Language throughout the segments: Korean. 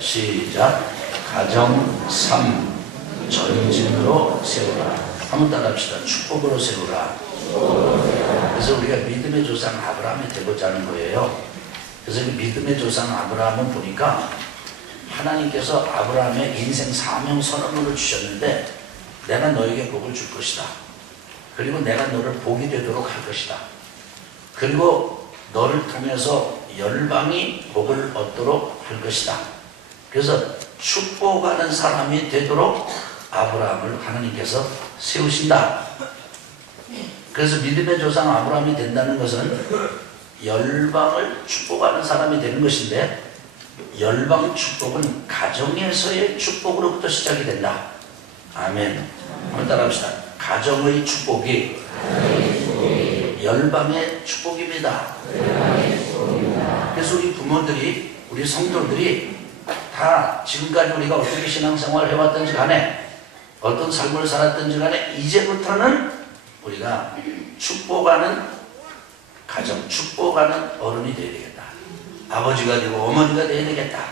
시작. 가정 3 전진으로 세우라. 한번 따라합시다. 축복으로 세우라. 그래서 우리가 믿음의 조상 아브라함이 되고자 하는 거예요. 그래서 그 믿음의 조상 아브라함은 보니까 하나님께서 아브라함의 인생 사명 선언문을 주셨는데, 내가 너에게 복을 줄 것이다. 그리고 내가 너를 복이 되도록 할 것이다. 그리고 너를 통해서 열방이 복을 얻도록 할 것이다. 그래서 축복하는 사람이 되도록 아브라함을 하나님께서 세우신다. 그래서 믿음의 조상 아브라함이 된다는 것은 열방을 축복하는 사람이 되는 것인데, 열방 축복은 가정에서의 축복으로부터 시작이 된다. 아멘. 한번 따라합시다. 가정의 축복이 열방의 축복입니다. 그래서 우리 부모들이, 우리 성도들이 다 지금까지 우리가 어떻게 신앙생활을 해왔든지 간에, 어떤 삶을 살았든지 간에, 이제부터는 우리가 축복하는 가정, 축복하는 어른이 되어야 되겠다. 아버지가 되고 어머니가 되어야 되겠다.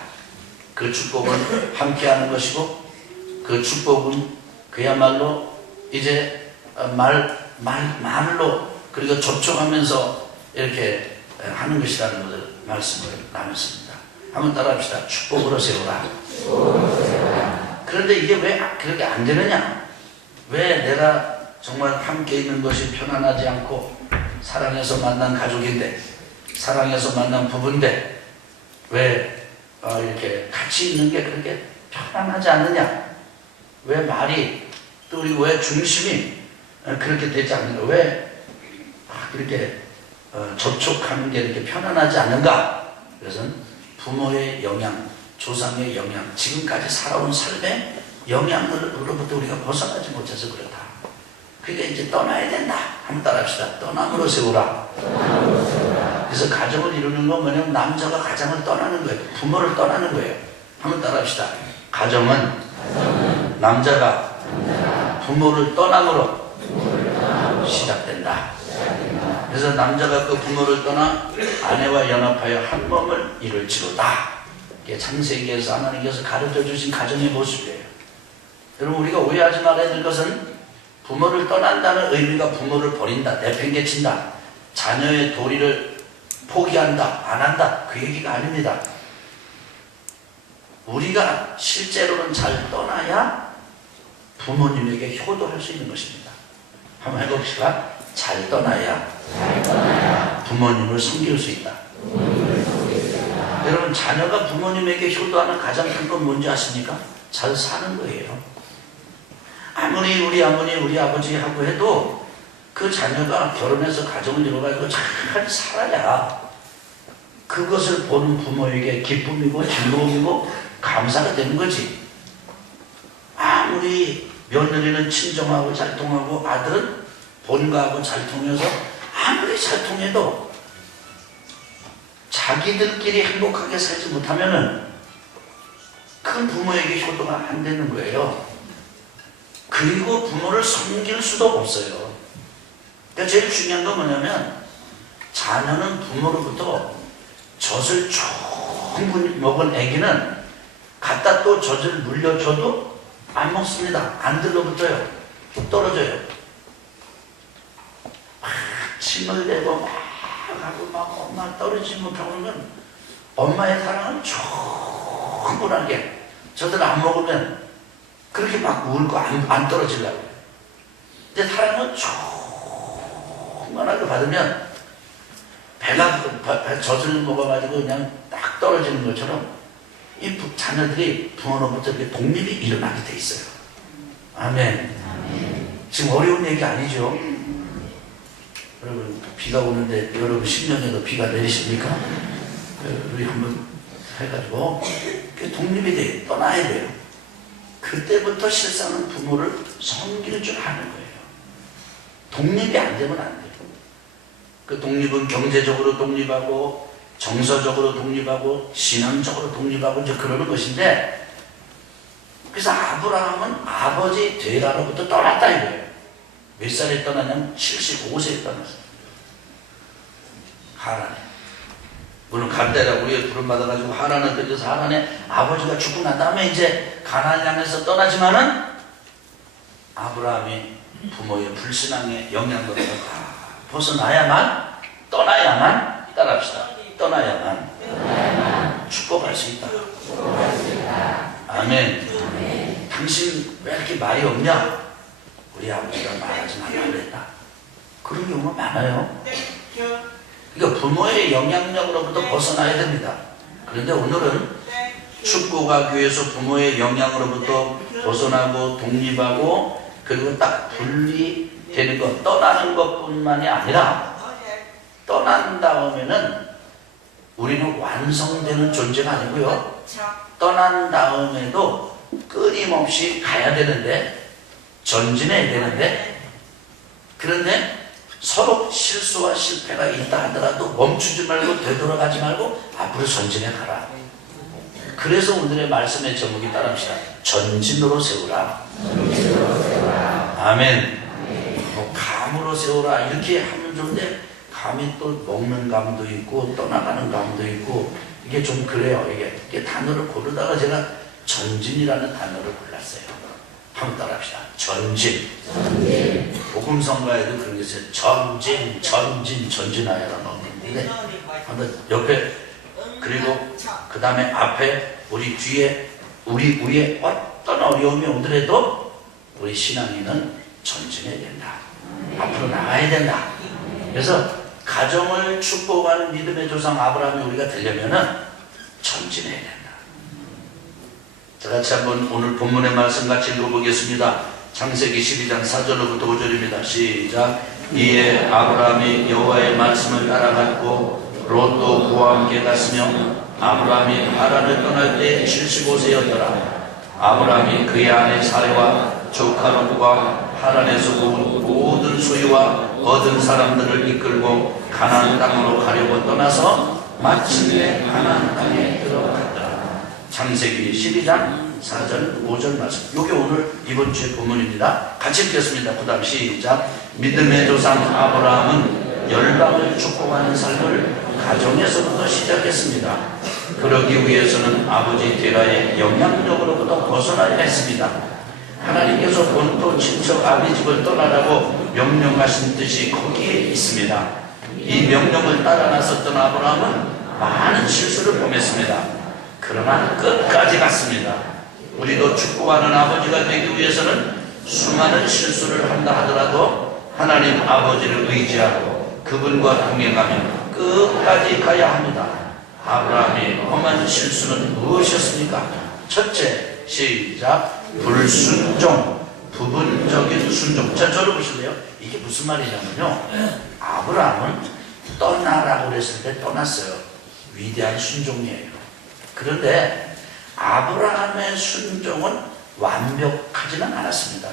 그 축복은 함께하는 것이고, 그 축복은 그야말로 이제 말로, 그리고 접촉하면서 이렇게 하는 것이라는 것을 말씀을 나눴습니다. 한번 따라합시다. 축복으로 세우라. 그런데 이게 왜 그렇게 안 되느냐? 왜 내가 정말 함께 있는 것이 편안하지 않고, 사랑해서 만난 가족인데, 사랑해서 만난 부부인데, 왜 이렇게 같이 있는 게 그렇게 편안하지 않느냐? 왜 말이, 또 그리고 왜 중심이 그렇게 되지 않는가? 왜 그렇게 접촉하는 게 이렇게 편안하지 않는가? 그것은 부모의 영향, 조상의 영향, 지금까지 살아온 삶의 영향으로부터 우리가 벗어나지 못해서 그렇다. 그러니까 이제 떠나야 된다. 한번 따라합시다. 떠남으로 세우라. 그래서 가정을 이루는 건 뭐냐면 남자가 가정을 떠나는 거예요. 부모를 떠나는 거예요. 한번 따라합시다. 가정은 남자가 부모를 떠남으로 시작된다. 그래서 남자가 그 부모를 떠나 아내와 연합하여 한 몸을 이룰지로다. 이게 창세기에서 하나님께서 가르쳐 주신 가정의 모습이에요. 여러분, 우리가 오해하지 말아야 될 것은, 부모를 떠난다는 의미가 부모를 버린다, 내팽개친다, 자녀의 도리를 포기한다, 안 한다, 그 얘기가 아닙니다. 우리가 실제로는 잘 떠나야 부모님에게 효도할 수 있는 것입니다. 한번 해봅시다. 잘 떠나야 부모님을 섬길 수 있다. 여러분, 자녀가 부모님에게 효도하는 가장 큰 건 뭔지 아십니까? 잘 사는 거예요. 아무리 우리 어머니, 우리 아버지하고 해도 그 자녀가 결혼해서 가정을 이뤄가지고 잘 살아야 그것을 보는 부모에게 기쁨이고 즐거움이고 감사가 되는 거지. 아무리 며느리는 친정하고 잘 통하고 아들은 본가하고 잘 통해서 아무리 잘 통해도 자기들끼리 행복하게 살지 못하면은 큰 부모에게 효도가 안 되는 거예요. 그리고 부모를 섬길 수도 없어요. 그러니까 제일 중요한 건 뭐냐면, 자녀는 부모로부터 젖을 충분히 먹은 아기는 갖다 또 젖을 물려줘도 안 먹습니다. 안 들러붙어요. 떨어져요. 막 침을 내고 막 하고 막 엄마 떨어지지 못하고 그러면 엄마의 사랑은 충분하게, 저들 안 먹으면 그렇게 막 울고 안 떨어지려고. 근데 사랑은 충만하게 받으면 배가 젖을 먹어가지고 그냥 딱 떨어지는 것처럼 이 자녀들이 부모로부터 독립이 일어나게 돼 있어요. 아멘. 지금 어려운 얘기 아니죠? 여러분, 비가 오는데 여러분 10년에도 비가 내리십니까? 우리 한번 해가지고 독립이 돼, 떠나야 돼요. 그때부터 실상은 부모를 섬길 줄 아는 거예요. 독립이 안 되면 안 돼요. 그 독립은 경제적으로 독립하고, 정서적으로 독립하고, 신앙적으로 독립하고, 이제 그러는 것인데, 그래서 아브라함은 아버지 데라로부터 떠났다 이거예요. 몇 살에 떠났냐면 75세에 떠났어요. 하란에. 물론 갈대라 우리가 부름받아가지고 하란을 들려서 하란에 아버지가 죽고 난 다음에 이제 가나안 향해서 떠나지만은 아브라함이 부모의 불신앙의 영향으로 벗어나야만 따라합시다. 떠나야만 축복할 수 있다. 아멘. 당신 왜 이렇게 말이 없냐? 우리 아버지가 말하지 말라고 그랬다. 그런 경우가 많아요. 그러니까 부모의 영향력으로부터 벗어나야 됩니다. 그런데 오늘은 축복과 교회에서 부모의 영향으로부터 벗어나고 독립하고 그리고 딱 분리되는 것, 떠나는 것뿐만이 아니라 떠난 다음에는 우리는 완성되는 존재가 아니고요. 떠난 다음에도 끊임없이 가야 되는데, 전진해야 되는데, 그런데 서로 실수와 실패가 있다 하더라도 멈추지 말고 되돌아가지 말고 앞으로 전진해 가라. 그래서 오늘의 말씀의 제목이 따라합시다. 전진으로 세우라. 아멘. 뭐 감으로 세우라 이렇게 하면 좋은데 감이 또 먹는 감도 있고 떠나가는 감도 있고 이게 좀 그래요. 이게 단어를 고르다가 제가 전진이라는 단어를 골랐어요. 한번 따라합시다. 전진. 복음성가에도 그런 게 있어요. 전진하여라 넣는데 한번 옆에 그리고 그 다음에 앞에 우리 뒤에 우리 위에 어떤 어려움이 오더라도 우리 신앙인은 전진해야 된다. 앞으로 나가야 된다. 그래서 가정을 축복하는 믿음의 조상 아브라함이 우리가 되려면은 전진해야 된다. 자, 같이 한번 오늘 본문의 말씀 같이 읽어보겠습니다. 창세기 12장 4절로부터 5절입니다. 시작. 이에 아브라함이 여호와의 말씀을 따라갔고 롯도 그와 함께 갔으며 아브라함이 하란을 떠날 때 75세였더라. 아브라함이 그의 아내 사레와 조카 롯과 하란에서 모은 모든 소유와 얻은 사람들을 이끌고 가나안 땅으로 가려고 떠나서 마침내 가나안 땅에 들어갔더라. 창세기 12장 4절 5절 말씀. 이게 오늘 이번 주의 본문입니다. 같이 읽겠습니다. 그 다음 시작. 믿음의 조상 아브라함은 열방을 축복하는 삶을 가정에서부터 시작했습니다. 그러기 위해서는 아버지 데라의 영향력으로부터 벗어나야 했습니다. 하나님께서 본토 친척 아비집을 떠나라고 명령하신 뜻이 거기에 있습니다. 이 명령을 따라 나섰던 아브라함은 많은 실수를 범했습니다. 그러나 끝까지 갔습니다. 우리도 축복하는 아버지가 되기 위해서는 수많은 실수를 한다 하더라도 하나님 아버지를 의지하고 그분과 동행하며 끝까지 가야 합니다. 아브라함이 범한 실수는 무엇이었습니까? 첫째, 시작. 불순종, 부분적인 순종. 자, 저를 보실래요? 이게 무슨 말이냐면요, 아브라함은 떠나라고 그랬을 때 떠났어요. 위대한 순종이에요. 그런데 아브라함의 순종은 완벽하지는 않았습니다.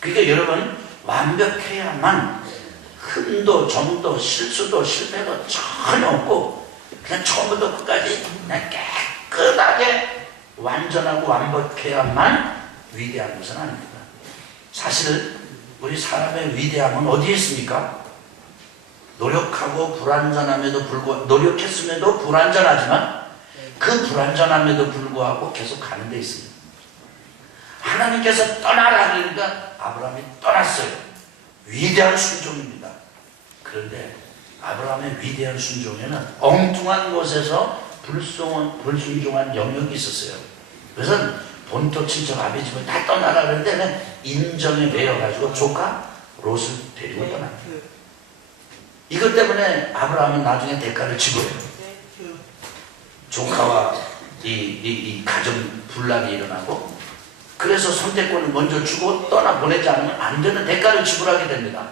그러니까 여러분, 완벽해야만 흠도 점도 실수도 실패도 전혀 없고 그냥 처음부터 끝까지 그냥 깨끗하게 완전하고 완벽해야만 위대한 것은 아닙니다. 사실 우리 사람의 위대함은 어디에 있습니까? 노력하고 불완전함에도 불구하고, 노력했음에도 불완전하지만 그 불완전함에도 불구하고 계속 가는 데 있습니다. 하나님께서 떠나라 그러니까 아브라함이 떠났어요. 위대한 순종입니다. 그런데 아브라함의 위대한 순종에는 엉뚱한 곳에서 불순종한 영역이 있었어요. 그래서 본토 친척 아비집을 다 떠나라 그랬는데 인정에 매여가지고 조카 롯을 데리고 떠납니다. 이것 때문에 아브라함은 나중에 대가를 치고요. 조카와 이 가정 분란이 일어나고, 그래서 선택권을 먼저 주고 떠나보내지 않으면 안 되는 대가를 지불하게 됩니다.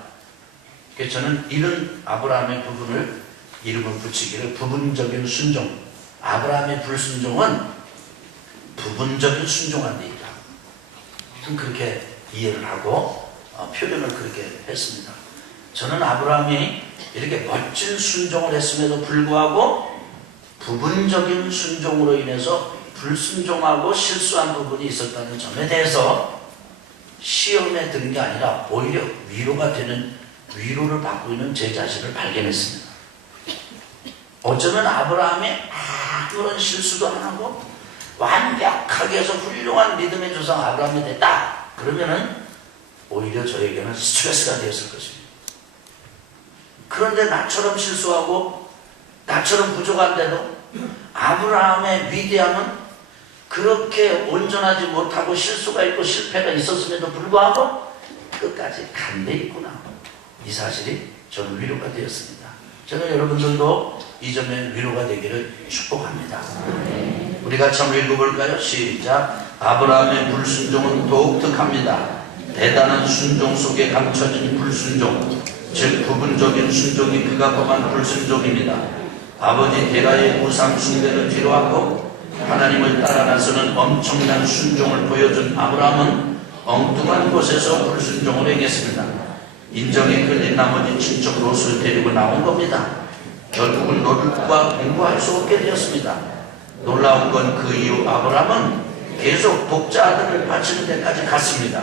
그래서 저는 이런 아브라함의 부분을 이름을 붙이기를 부분적인 순종. 아브라함의 불순종은 부분적인 순종한 데 있다. 그렇게 이해를 하고 표현을 그렇게 했습니다. 저는 아브라함이 이렇게 멋진 순종을 했음에도 불구하고 부분적인 순종으로 인해서 불순종하고 실수한 부분이 있었다는 점에 대해서 시험에 드는 게 아니라 오히려 위로가 되는, 위로를 받고 있는 제 자신을 발견했습니다. 어쩌면 아브라함이 아무런 실수도 안 하고 완벽하게 해서 훌륭한 믿음의 조상 아브라함이 됐다. 그러면은 오히려 저에게는 스트레스가 되었을 것입니다. 그런데 나처럼 실수하고 나처럼 부족한데도 아브라함의 위대함은 그렇게 온전하지 못하고 실수가 있고 실패가 있었음에도 불구하고 끝까지 간대 있구나. 이 사실이 저는 위로가 되었습니다. 저는 여러분들도 이 점에 위로가 되기를 축복합니다. 우리 같이 한번 읽어볼까요? 시작. 아브라함의 불순종은 독특합니다. 대단한 순종 속에 감춰진 불순종, 즉 부분적인 순종이 그가 범한 불순종입니다. 아버지 데라의 우상 숭배를 뒤로하고 하나님을 따라 나서는 엄청난 순종을 보여준 아브라함은 엉뚱한 곳에서 불순종을 행했습니다. 인정에 끌린 나머지 친척 롯을 데리고 나온 겁니다. 결국은 롯과 동거할 수 없게 되었습니다. 놀라운 건 그 이후 아브라함은 계속 독자 아들을 바치는 데까지 갔습니다.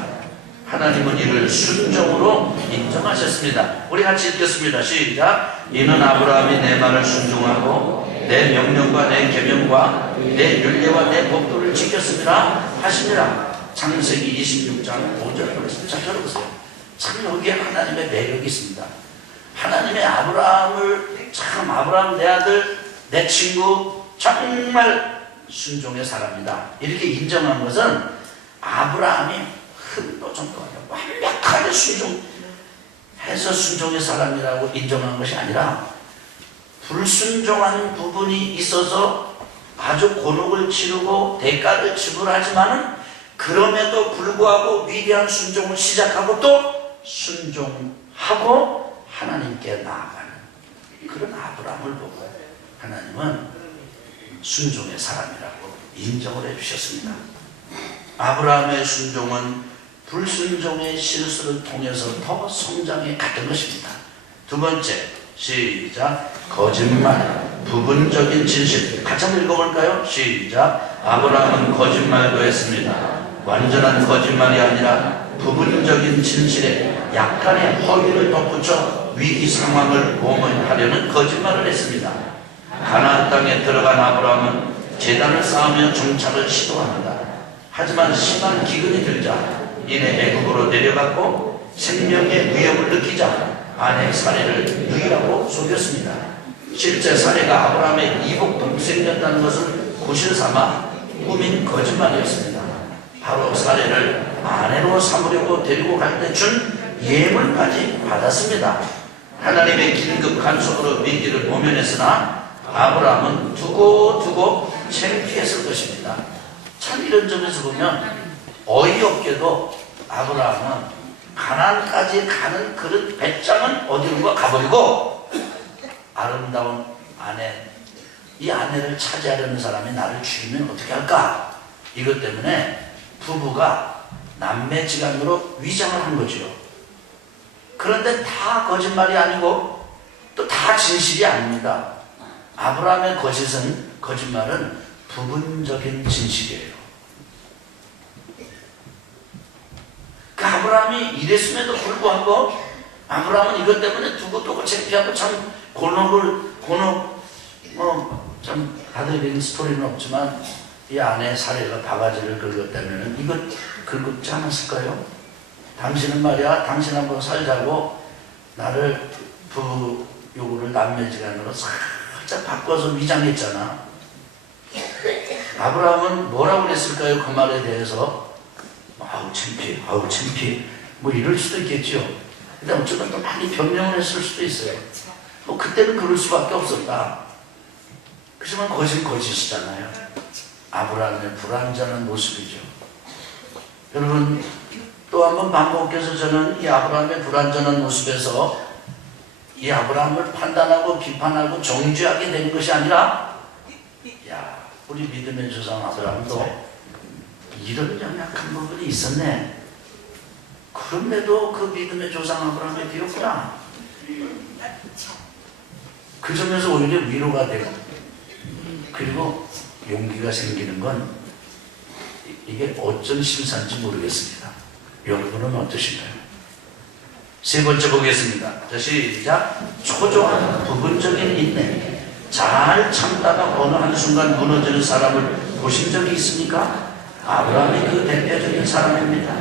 하나님은 이를 순종으로 인정하셨습니다. 우리 같이 읽겠습니다. 시작. 이는 아브라함이 내 말을 순종하고 내 명령과 내 계명과 내 율례와 내 법도를 지켰습니다 하시니라. 창세기 26장 5절 말씀. 자, 들어보세요. 참 여기에 하나님의 매력이 있습니다. 하나님의 아브라함을 참 아브라함 내 아들 내 친구 정말 순종의 사람이다 이렇게 인정한 것은 아브라함이 흠도 정도 아니라 완벽하게 순종해서 순종의 사람이라고 인정한 것이 아니라 불순종한 부분이 있어서 아주 곤혹을 치르고 대가를 지불하지만은 그럼에도 불구하고 위대한 순종을 시작하고 또 순종하고 하나님께 나아가는 그런 아브라함을 보고 하나님은 순종의 사람이라고 인정을 해주셨습니다. 아브라함의 순종은 불순종의 실수를 통해서 더 성장해 갔던 것입니다. 두 번째, 시작. 거짓말, 부분적인 진실. 같이 한번 읽어볼까요? 시작. 아브라함은 거짓말도 했습니다. 완전한 거짓말이 아니라 부분적인 진실에 약간의 허위를 덧붙여 위기 상황을 모면하려는 거짓말을 했습니다. 가나안 땅에 들어간 아브라함은 제단을 쌓으며 정착을 시도합니다. 하지만 심한 기근이 들자 이내 애굽으로 내려갔고 생명의 위협을 느끼자 아내 사례를 유일하고 속였습니다. 실제 사례가 아브라함의 이복 동생이었다는 것은 구실삼아 꾸민 거짓말이었습니다. 바로 사례를 아내로 삼으려고 데리고 갈 때 준 예물까지 받았습니다. 하나님의 긴급 간섭으로 위기를 모면했으나 아브라함은 두고두고 창피했을 것입니다. 참 이런 점에서 보면 어이없게도 아브라함은 가나안까지 가는 그런 배짱은 어디론가 가버리고 아름다운 아내, 이 아내를 차지하려는 사람이 나를 죽이면 어떻게 할까? 이것 때문에 부부가 남매지간으로 위장을 한 거죠. 그런데 다 거짓말이 아니고 또 다 진실이 아닙니다. 아브라함의 거짓말은 부분적인 진실이에요. 그 아브라함이 이랬음에도 불구하고 아브라함은 이것 때문에 두고두고 창피하고 참 참 받아들이는 스토리는 없지만 이 아내 사례가 바가지를 긁었다면 이것 긁었지 않았을까요? 당신은 말이야, 당신 한번 살자고 나를 부부 요구를 남매지간으로 살짝 바꿔서 위장했잖아. 아브라함은 뭐라고 그랬을까요? 그 말에 대해서 아우 창피해 뭐 이럴 수도 있겠죠. 근데 어쩌면 또 많이 변명을 했을 수도 있어요. 뭐 그때는 그럴 수밖에 없었다. 그렇지만 거짓이잖아요. 아브라함의 불완전한 모습이죠. 여러분 또 한 번 반복해서 저는 이 아브라함의 불완전한 모습에서 이 아브라함을 판단하고 비판하고 정죄하게 된 것이 아니라 야 우리 믿음의 조상 아브라함도 이런 연약한 부분이 있었네. 그런데도 그 믿음의 조상 아브라함이 되었구나. 그 점에서 오히려 위로가 되고 그리고 용기가 생기는 건 이게 어쩐 심산인지 모르겠습니다. 여러분은 어떠신가요? 세 번째 보겠습니다. 자, 시작. 초조한 부분적인 인내. 잘 참다가 어느 한순간 무너지는 사람을 보신 적이 있습니까? 아브라함이 그 대표적인 사람입니다.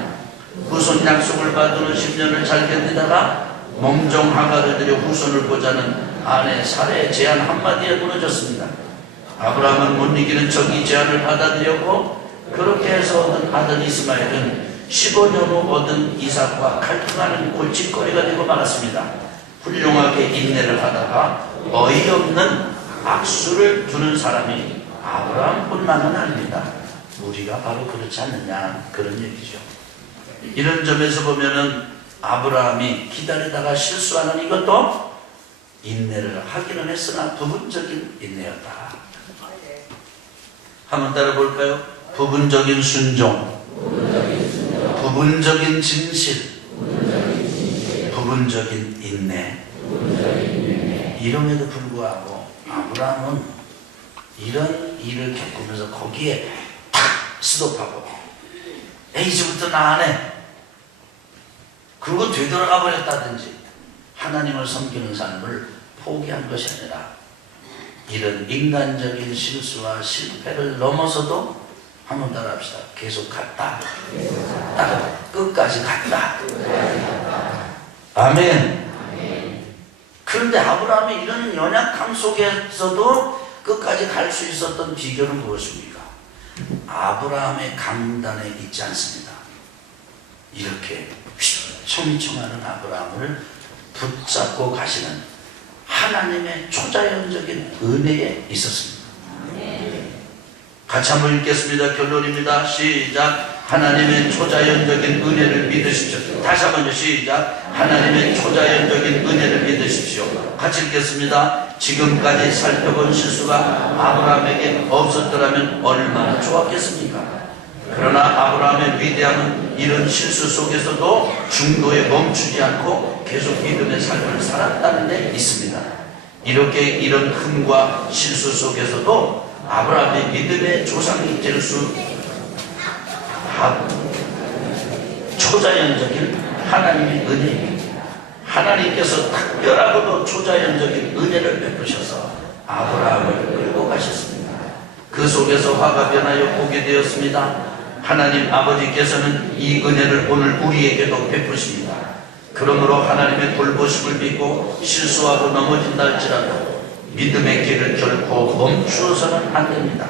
후손 약속을 받은 10년을 잘 견디다가 몽정 하가를 들여 후손을 보자는 아내 사례의 제안 한마디에 무너졌습니다. 아브라함은 못 이기는 적이 제안을 받아들였고 그렇게 해서 얻은 아들 이스마엘은 15년 후 얻은 이삭과 갈등하는 골칫거리가 되고 말았습니다. 훌륭하게 인내를 하다가 어이없는 악수를 두는 사람이 아브라함뿐만은 아닙니다. 우리가 바로 그렇지 않느냐 그런 얘기죠. 이런 점에서 보면은 아브라함이 기다리다가 실수하는 이것도 인내를 하기는 했으나 부분적인 인내였다. 한번 따라 볼까요? 부분적인 순종, 부분적인 진실, 부분적인 인내. 이름에도 불구하고 아브라함은 이런 일을 겪으면서 거기에 탁 스톱하고 이제부터 나 안 해. 그리고 되돌아가 버렸다든지 하나님을 섬기는 삶을 포기한 것이 아니라 이런 인간적인 실수와 실패를 넘어서도 한번 따라합시다. 계속 갔다. 끝까지 갔다. 아멘. 그런데 아브라함이 이런 연약함 속에서도 끝까지 갈 수 있었던 비결은 무엇입니까? 아브라함의 강단에 있지 않습니다. 이렇게 휘청휘청하는 아브라함을 붙잡고 가시는 하나님의 초자연적인 은혜에 있었습니다. 같이 한번 읽겠습니다. 결론입니다. 시작. 하나님의 초자연적인 은혜를 믿으십시오. 다시 한번요. 시작. 하나님의 초자연적인 은혜를 믿으십시오. 같이 읽겠습니다. 지금까지 살펴본 실수가 아브라함에게 없었더라면 얼마나 좋았겠습니까? 그러나 아브라함의 위대함은 이런 실수 속에서도 중도에 멈추지 않고 계속 믿음의 삶을 살았다는 데 있습니다. 이렇게 이런 흠과 실수 속에서도 아브라함의 믿음의 조상이 될 수 초자연적인 하나님의 은혜입니다. 하나님께서 특별하고도 초자연적인 은혜를 베푸셔서 아브라함을 끌고 가셨습니다. 그 속에서 화가 변하여 보게 되었습니다. 하나님 아버지께서는 이 은혜를 오늘 우리에게도 베푸십니다. 그러므로 하나님의 돌보심을 믿고 실수하고 넘어진다 할지라도 믿음의 길을 결코 멈추어서는 안 됩니다.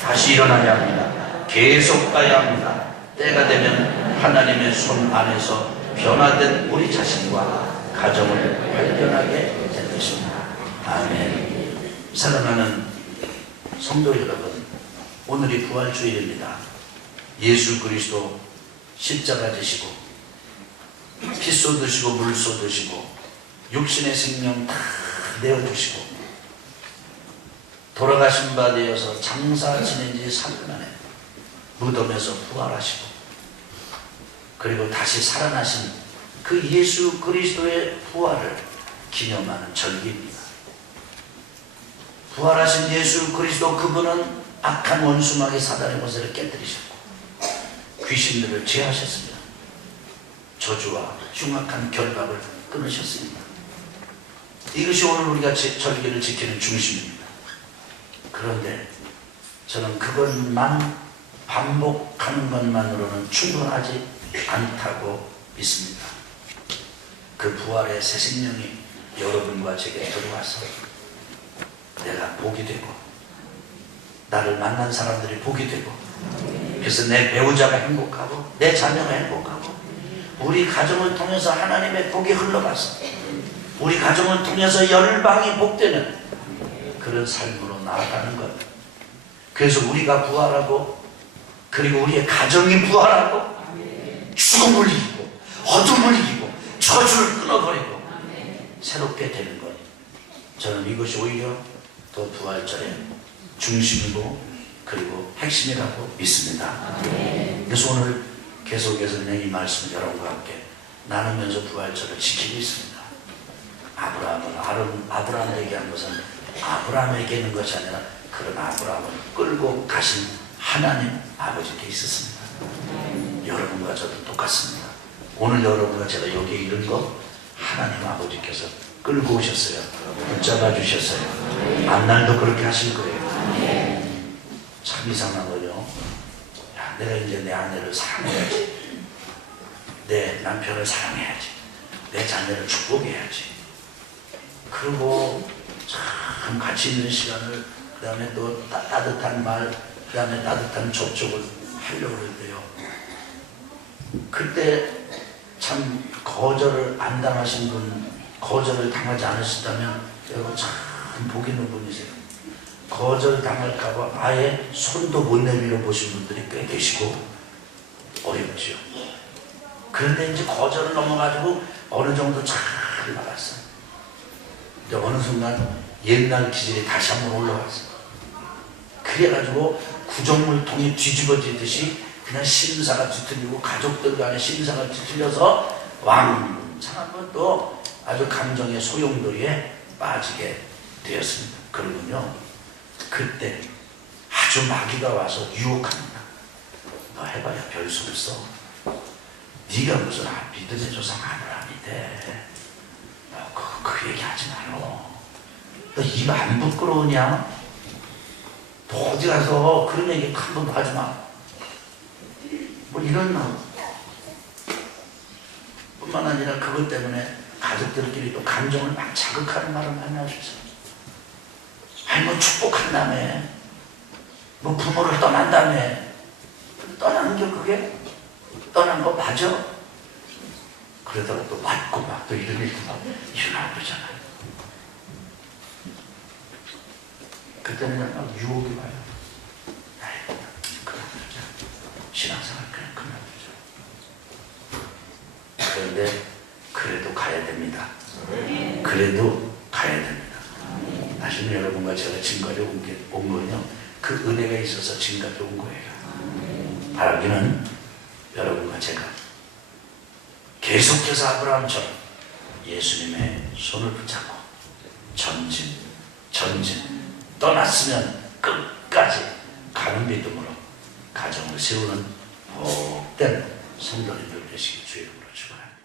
다시 일어나야 합니다. 계속 가야 합니다. 때가 되면 하나님의 손 안에서 변화된 우리 자신과 가정을 발견하게 될 것입니다. 아멘. 사랑하는 성도 여러분, 오늘이 부활주일입니다. 예수 그리스도 십자가 지시고 피 쏟으시고 물 쏟으시고 육신의 생명 다 내어주시고 돌아가신 바 되어서 장사 지낸 지 3년 만에 무덤에서 부활하시고 그리고 다시 살아나신 그 예수 그리스도의 부활을 기념하는 절기입니다. 부활하신 예수 그리스도 그분은 악한 원수마귀 사단의 권세를 깨뜨리셨고 귀신들을 제하셨습니다. 저주와 흉악한 결박을 끊으셨습니다. 이것이 오늘 우리가 절기를 지키는 중심입니다. 그런데 저는 그것만 반복하는 것만으로는 충분하지 않다고 믿습니다. 그 부활의 새 생명이 여러분과 제게 들어와서 내가 복이 되고 나를 만난 사람들이 복이 되고 그래서 내 배우자가 행복하고 내 자녀가 행복하고 우리 가정을 통해서 하나님의 복이 흘러가서 우리 가정을 통해서 열방이 복되는 그런 삶으로 나아가는 것. 그래서 우리가 부활하고 그리고 우리의 가정이 부활하고 죽음을 이기고 어둠을 이기고 저주를 끊어버리고 새롭게 되는 것. 저는 이것이 오히려 더 부활절의 중심이고 그리고 핵심이라고 믿습니다. 그래서 오늘 계속해서 이 말씀을 여러분과 함께 나누면서 부활절을 지키고 있습니다. 아브라함을 얘기한 것은 아브라함에게 있는 것이 아니라 그런 아브라함을 끌고 가신 하나님 아버지께 있었습니다. 여러분과 저도 똑같습니다. 오늘 여러분과 제가 여기에 이른 거 하나님 아버지께서 끌고 오셨어요. 붙잡아 주셨어요. 앞날도 그렇게 하실 거예요. 참 이상한 거죠. 야, 내가 이제 내 아내를 사랑해야지. 내 남편을 사랑해야지. 내 자녀를 축복해야지. 그리고 참 가치 있는 시간을, 그 다음에 또 따뜻한 말, 그 다음에 따뜻한 접촉을 하려고 그러는데요. 그때 참 거절을 안 당하신 분, 거절을 당하지 않으셨다면 여러분 참 복 있는 분이세요. 거절 당할까봐 아예 손도 못 내밀어 보신 분들이 꽤 계시고 어렵죠. 그런데 이제 거절을 넘어가지고 어느 정도 잘 나갔어요. 근데 어느 순간 옛날 기질이 다시 한번 올라왔어요. 그래가지고 구정물통이 뒤집어지듯이 그냥 심사가 뒤틀리고 가족들 간의 심사가 뒤틀려서 왕창 한번 또 아주 감정의 소용돌이에 빠지게 되었습니다. 그러군요. 그때 아주 마귀가 와서 유혹합니다. 너 해봐야 별 수 없어. 네가 무슨 믿음의 조상 아브라함이 돼. 그 얘기 하지 말어. 너 입 안 부끄러우냐? 너 어디 가서 그런 얘기 한 번도 하지 마. 뭐 이런 뿐만 아니라 그것 때문에 가족들끼리 또 감정을 막 자극하는 말을 많이 하셨어요. 아니 뭐 축복한다며, 뭐 부모를 떠난다며. 떠나는 게 그게 떠난 거 맞아? 그러다가 또 맞고 막 또 이런 일도 막 일어나고 그러잖아요. 그때는 막 유혹이 와요. 아이 그만두자. 신앙생활 그냥 그만두자. 그런데 그래도 가야 됩니다. 그래도 가야 됩니다. 사실 여러분과 제가 지금까지 온 거는요, 그 은혜가 있어서 지금까지 온 거예요. 바라기는 여러분과 제가 계속해서 아브라함처럼 예수님의 손을 붙잡고 전진 떠났으면 끝까지 가는 믿음으로 가정을 세우는 복된 성도님들 되시길 주의 이름으로 축원합니다.